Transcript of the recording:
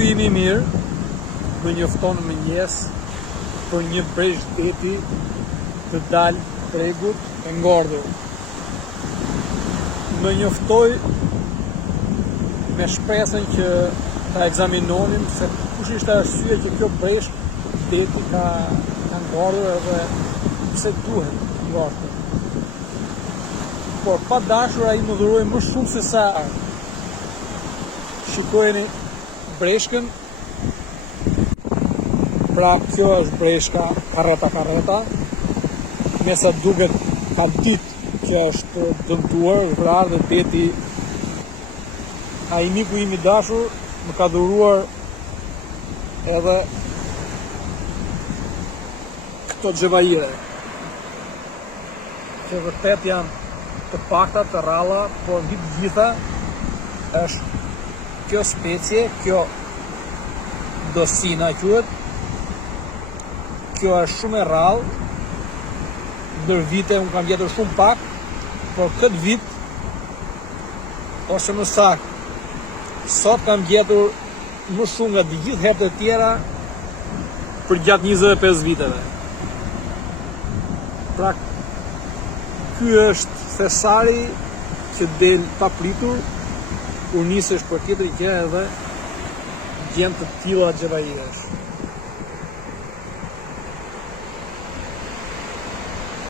miku imi i mirë më njofton në mëngjes për një breshk deti të dalë tregut e ngordhur. Më njoftoi me shpresën që ta ekzaminonim se kush ishte arsye që kjo breshk deti ka ngordhur edhe pse duhet ngordhur. Por pa dashur ai më dhuroi më shumë se sa. Shikojeni breshkën. Pra kjo është breshka karreta. Me sa duket ka ditë që është dëmtuar, vrarë dhe deti. Ai miku im i dashur më ka dhuruar edhe këto xhevaire. Që vërtet janë të pakta, të ralla, por mbi të gjitha është kjo specie, kjo dosina quhet. Kjo është shumë e rrallë. Ndër vite unë kam gjetur shumë pak, por këtë vit, ose më saktë, sot kam gjetur më shumë nga të gjithë herët e tjera për gjatë 25 viteve. Pra, ky është thesari që del pa pritur, kur nisesh për tjetër gjë edhe gjen të tilla xhevaires.